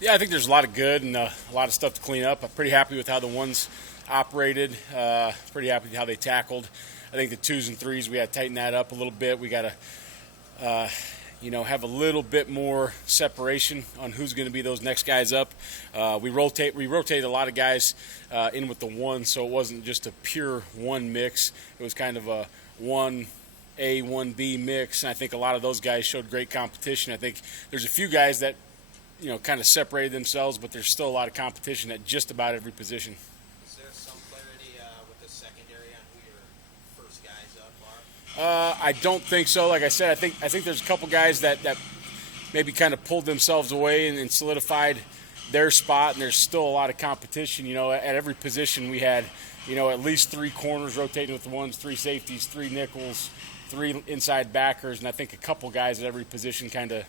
Yeah, I think there's a lot of good and a lot of stuff to clean up. I'm pretty happy with how the ones operated. Pretty happy with how they tackled. I think the twos and threes, we got to tighten that up a little bit. We got to, have a little bit more separation on who's going to be those next guys up. We rotated a lot of guys in with the one, so it wasn't just a pure one mix. It was kind of a 1A, 1B mix, and I think a lot of those guys showed great competition. I think there's a few guys that kind of separated themselves, but there's still a lot of competition at just about every position. Is there some clarity with the secondary on who your first guys up are? I don't think so. Like I said, I think there's a couple guys that maybe kind of pulled themselves away and solidified their spot, and there's still a lot of competition. At every position we had, at least three corners rotating with the ones, three safeties, three nickels, three inside backers, and I think a couple guys at every position kind of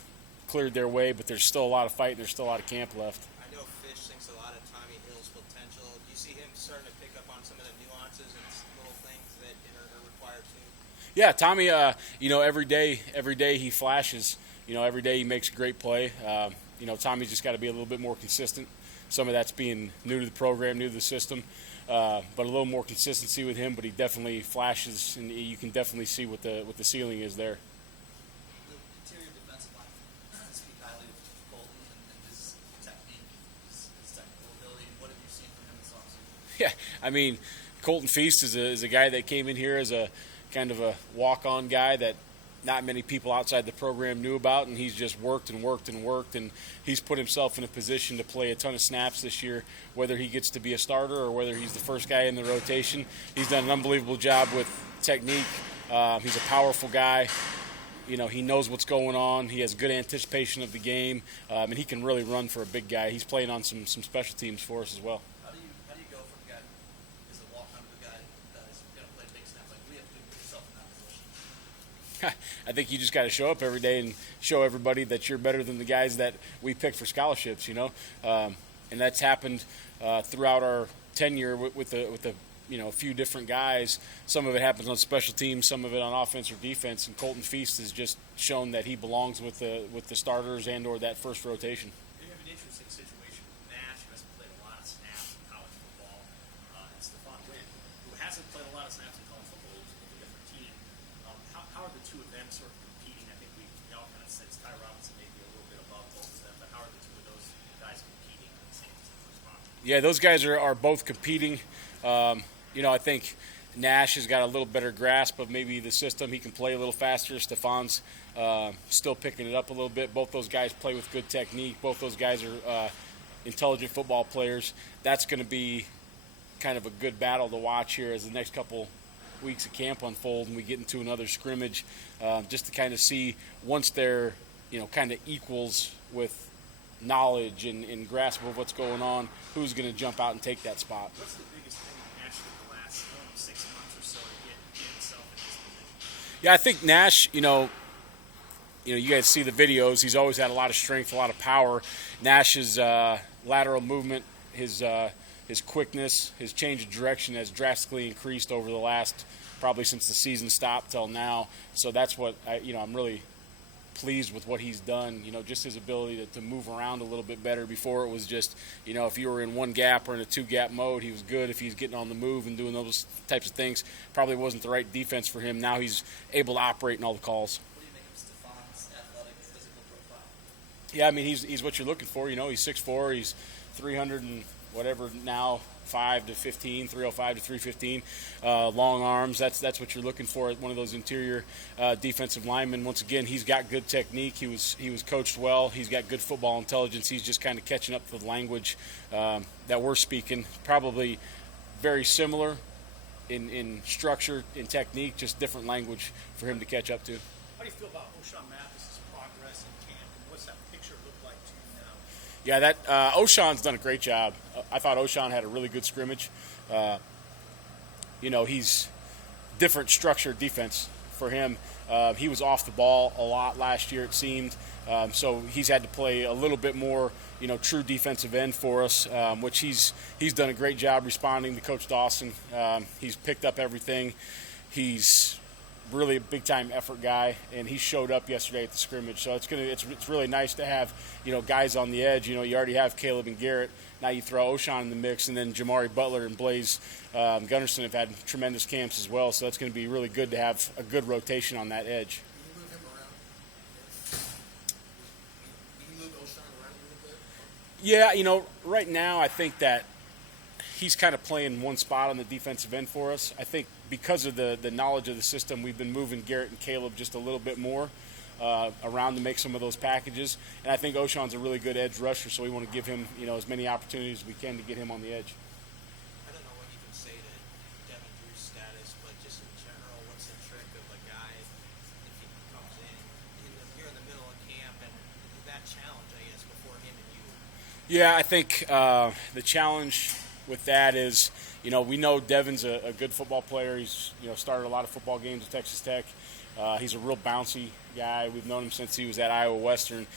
cleared their way, but there's still a lot of fight. There's still a lot of camp left. I know Fish thinks a lot of Tommy Hill's potential. Do you see him starting to pick up on some of the nuances and little things that are required too? Yeah, Tommy. Every day he flashes. Every day he makes a great play. Tommy's just got to be a little bit more consistent. Some of that's being new to the program, new to the system, but a little more consistency with him. But he definitely flashes, and you can definitely see what the ceiling is there. Yeah, I mean, Colton Feast is a guy that came in here as a kind of a walk-on guy that not many people outside the program knew about, and he's just worked and worked and worked, and he's put himself in a position to play a ton of snaps this year, whether he gets to be a starter or whether he's the first guy in the rotation. He's done an unbelievable job with technique. He's a powerful guy. He knows what's going on. He has good anticipation of the game, and he can really run for a big guy. He's playing on some special teams for us as well. How do you go from a guy who is a walk-on to a guy that is going to play big snaps? Like, we have to put yourself in that position. I think you just got to show up every day and show everybody that you're better than the guys that we picked for scholarships. And that's happened throughout our tenure with a few different guys. Some of it happens on special teams, some of it on offense or defense. And Colton Feast has just shown that he belongs with the starters and or that first rotation. You have an interesting situation with Nash, who hasn't played a lot of snaps in college football, and Stephon Wynn, who hasn't played a lot of snaps in college football with a different team. How are the two of them sort of competing? I think we all kind of said Ty Robinson may be a little bit above both of them, but how are the two of those guys competing in the same spot? Yeah, those guys are both competing. I think Nash has got a little better grasp of maybe the system. He can play a little faster. Stephon's still picking it up a little bit. Both those guys play with good technique. Both those guys are intelligent football players. That's going to be kind of a good battle to watch here as the next couple weeks of camp unfold and we get into another scrimmage, just to kind of see once they're kind of equals with knowledge and grasp of what's going on, who's going to jump out and take that spot. What's the biggest thing Nash did the last 6 months or so to get himself in this position? Yeah, I think Nash, you guys see the videos. He's always had a lot of strength, a lot of power. Nash's lateral movement, his quickness, his change of direction has drastically increased over the last, probably since the season stopped till now. So that's what I'm really pleased with what he's done. Just his ability to move around a little bit better. Before it was just, if you were in one gap or in a two gap mode, he was good. If he's getting on the move and doing those types of things, probably wasn't the right defense for him. Now he's able to operate in all the calls. What do you make of Stephon's athletic physical profile? Yeah, I mean, he's what you're looking for. He's 6'4", he's 300 and whatever now, 5 to 15, 305 to 315, long arms. That's what you're looking for at one of those interior defensive linemen. Once again, he's got good technique. He was coached well. He's got good football intelligence. He's just kind of catching up to the language that we're speaking. Probably very similar in structure, in technique, just different language for him to catch up to. How do you feel about O'Shawn Mathis's progress in camp, and what's that picture look like to you now? Yeah, that O'Shawn's done a great job. I thought O'Shawn had a really good scrimmage. He's different structure defense for him. He was off the ball a lot last year, it seemed. So he's had to play a little bit more, true defensive end for us, which he's done a great job responding to Coach Dawson. He's picked up everything. He's really a big-time effort guy, and he showed up yesterday at the scrimmage. So it's really nice to have, guys on the edge. You already have Caleb and Garrett. Now you throw O'Shawn in the mix, and then Jamari Butler and Blaze Gunnarsson have had tremendous camps as well. So that's going to be really good to have a good rotation on that edge. Can you move him around? Can you move O'Shawn around a little bit? Yeah, right now I think that he's kind of playing one spot on the defensive end for us. I think because of the knowledge of the system, we've been moving Garrett and Caleb just a little bit more around to make some of those packages. And I think O'Shawn's a really good edge rusher, so we want to give him, as many opportunities as we can to get him on the edge. I don't know what you can say to Devin Drew's status, but just in general, what's the trick of a guy if he comes you're in the middle of camp and that challenge, I guess, before him and you? Yeah, I think the challenge with that is, we know Devin's a good football player. He's, started a lot of football games at Texas Tech. He's a real bouncy guy. We've known him since he was at Iowa Western.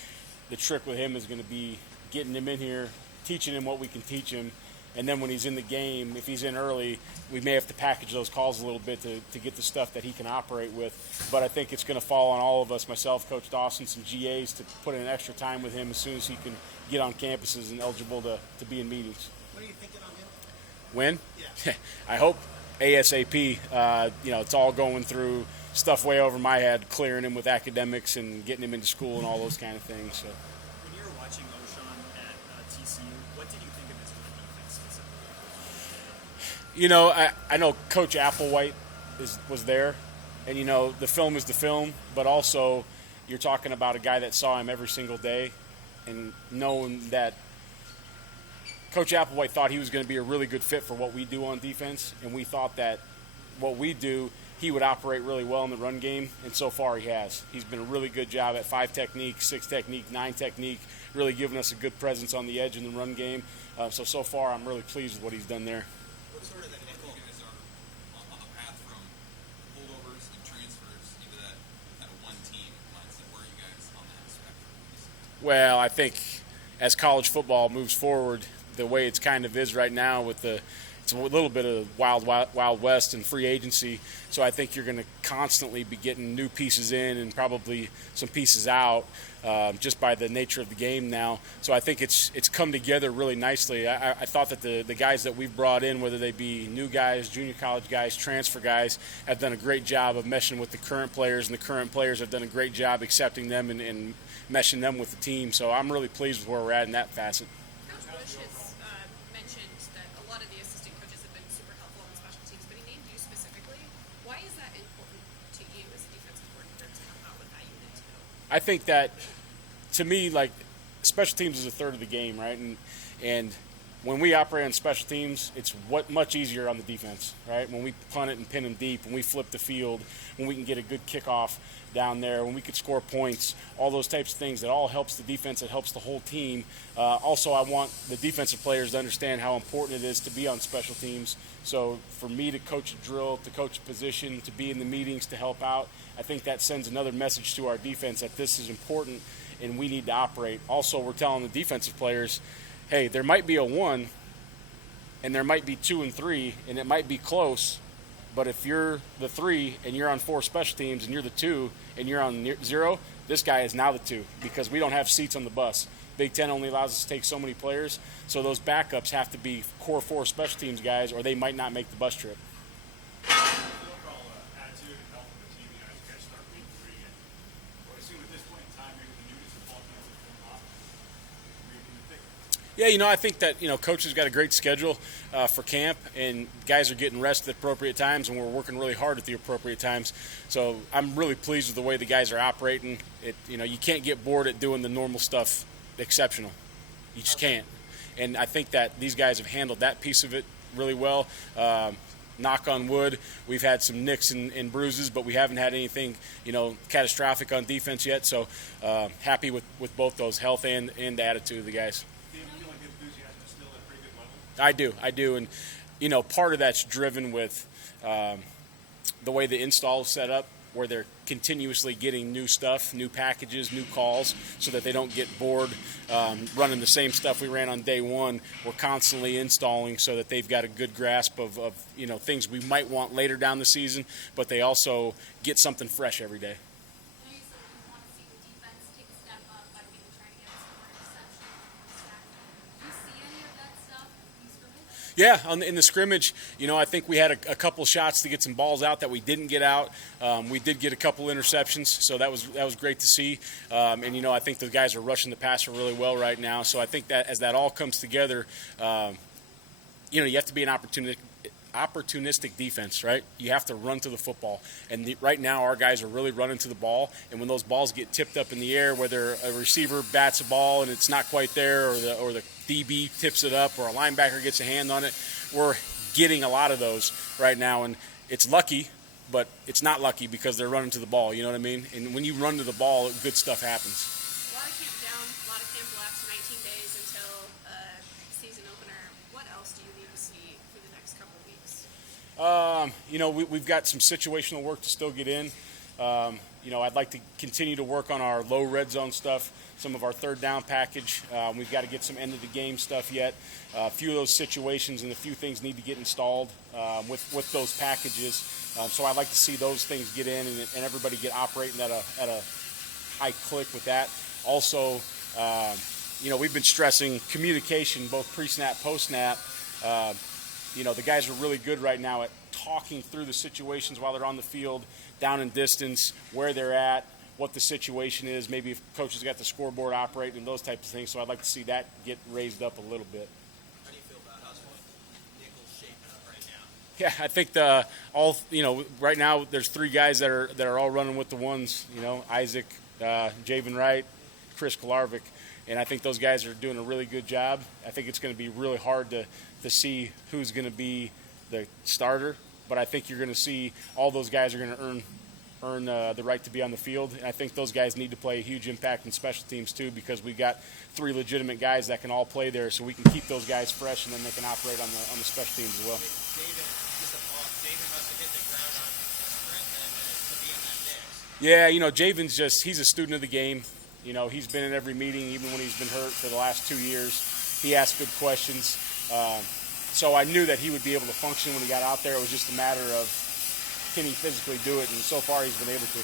The trick with him is going to be getting him in here, teaching him what we can teach him, and then when he's in the game, if he's in early, we may have to package those calls a little bit to get the stuff that he can operate with. But I think it's going to fall on all of us, myself, Coach Dawson, some GAs, to put in extra time with him as soon as he can get on campuses and eligible to be in meetings. What are you thinking on him? When? Yeah. I hope ASAP. It's all going through stuff way over my head, clearing him with academics and getting him into school and all those kind of things. So. When you were watching O'Shawn at TCU, what did you think of his defense specifically? I know Coach Applewhite was there, and the film is the film, but also you're talking about a guy that saw him every single day, and knowing that Coach Applewhite thought he was going to be a really good fit for what we do on defense, and we thought that what we do, he would operate really well in the run game, and so far he has. He's been a really good job at 5 technique, 6 technique, 9 technique, really giving us a good presence on the edge in the run game. So far I'm really pleased with what he's done there. What sort of the nickel? You guys are on the path from holdovers and transfers into that kind of one team mindset. Where are you guys on that spectrum? Well, I think as college football moves forward, the way it's kind of is right now with it's a little bit of wild west and free agency. So I think you're going to constantly be getting new pieces in and probably some pieces out just by the nature of the game now. So I think it's come together really nicely. I thought that the guys that we've brought in, whether they be new guys, junior college guys, transfer guys, have done a great job of meshing with the current players, and the current players have done a great job accepting them and meshing them with the team. So I'm really pleased with where we're at in that facet. Coach Bush has mentioned that a lot of the assistant coaches have been super helpful on special teams, but he named you specifically. Why is that important to you as a defensive coordinator to come out with that unit too? I think that, to me, special teams is a third of the game, right? And when we operate on special teams, it's much easier on the defense, right? When we punt it and pin them deep, when we flip the field, when we can get a good kickoff down there, when we could score points, all those types of things, that all helps the defense, it helps the whole team. Also, I want the defensive players to understand how important it is to be on special teams. So for me to coach a drill, to coach a position, to be in the meetings, to help out, I think that sends another message to our defense that this is important and we need to operate. Also, we're telling the defensive players, hey, there might be a 1 and there might be 2 and 3 and it might be close, but if you're the 3 and you're on 4 special teams and you're the 2 and you're on 0, this guy is now the 2 because we don't have seats on the bus. Big Ten only allows us to take so many players, so those backups have to be core 4 special teams guys or they might not make the bus trip. The overall attitude and health of the team, as you guys start week 3, and I assume at this point in time, maybe the newness of fall camp has been off. Yeah, I think that, Coach has got a great schedule for camp, and guys are getting rest at the appropriate times, and we're working really hard at the appropriate times. So I'm really pleased with the way the guys are operating. You can't get bored at doing the normal stuff exceptional. You just can't. And I think that these guys have handled that piece of it really well. Knock on wood, we've had some nicks and bruises, but we haven't had anything, catastrophic on defense yet. So happy with both those, health and the attitude of the guys. Do you feel like the enthusiasm is still at a pretty good level? I do. And, part of that's driven with the way the install is set up. where they're continuously getting new stuff, new packages, new calls, so that they don't get bored running the same stuff we ran on day one. We're constantly installing so that they've got a good grasp of things we might want later down the season, but they also get something fresh every day. I know you said that you want to see the defense take a step up by maybe trying to get some more interceptions, more sacks. Do you see any of that stuff in scrimmage? Yeah, in the scrimmage, I think we had a couple shots to get some balls out that we didn't get out. We did get a couple interceptions, so that was great to see. And I think the guys are rushing the passer really well right now. So I think that as that all comes together, you have to be an opportunistic defense, right? You have to run to the football. And right now our guys are really running to the ball. And when those balls get tipped up in the air, whether a receiver bats a ball and it's not quite there, or the DB tips it up, or a linebacker gets a hand on it, we're getting a lot of those right now. And it's lucky, but it's not lucky because they're running to the ball. You know what I mean? And when you run to the ball, good stuff happens. A lot of camp down, a lot of camp left, 19 days until season opener. What else do you need to see for the next couple of weeks? We've got some situational work to still get in. I'd like to continue to work on our low red zone stuff, some of our third down package. We've got to get some end of the game stuff yet. A few of those situations and a few things need to get installed with those packages. So I'd like to see those things get in and everybody get operating at a high click with that. Also, we've been stressing communication, both pre-snap, post-snap. The guys are really good right now at talking through the situations while they're on the field, down in distance, where they're at, what the situation is, maybe if coaches got the scoreboard operating and those types of things. So I'd like to see that get raised up a little bit. How do you feel about how's Nichols shaping up right now? Yeah, I think right now there's three guys that are all running with the ones. Isaac, Javen Wright, Chris Kolarvik, and I think those guys are doing a really good job. I think it's going to be really hard to see who's going to be the starter, but I think you're going to see all those guys are going to earn the right to be on the field. And I think those guys need to play a huge impact in special teams too, because we've got three legitimate guys that can all play there, so we can keep those guys fresh and then they can operate on the special teams as well. David must have hit the ground on a sprint to be in Yeah, that mix. Javen's he's a student of the game. He's been in every meeting, even when he's been hurt for the last 2 years. He asks good questions. So I knew that he would be able to function when he got out there. It was just a matter of, can he physically do it? And so far he's been able to.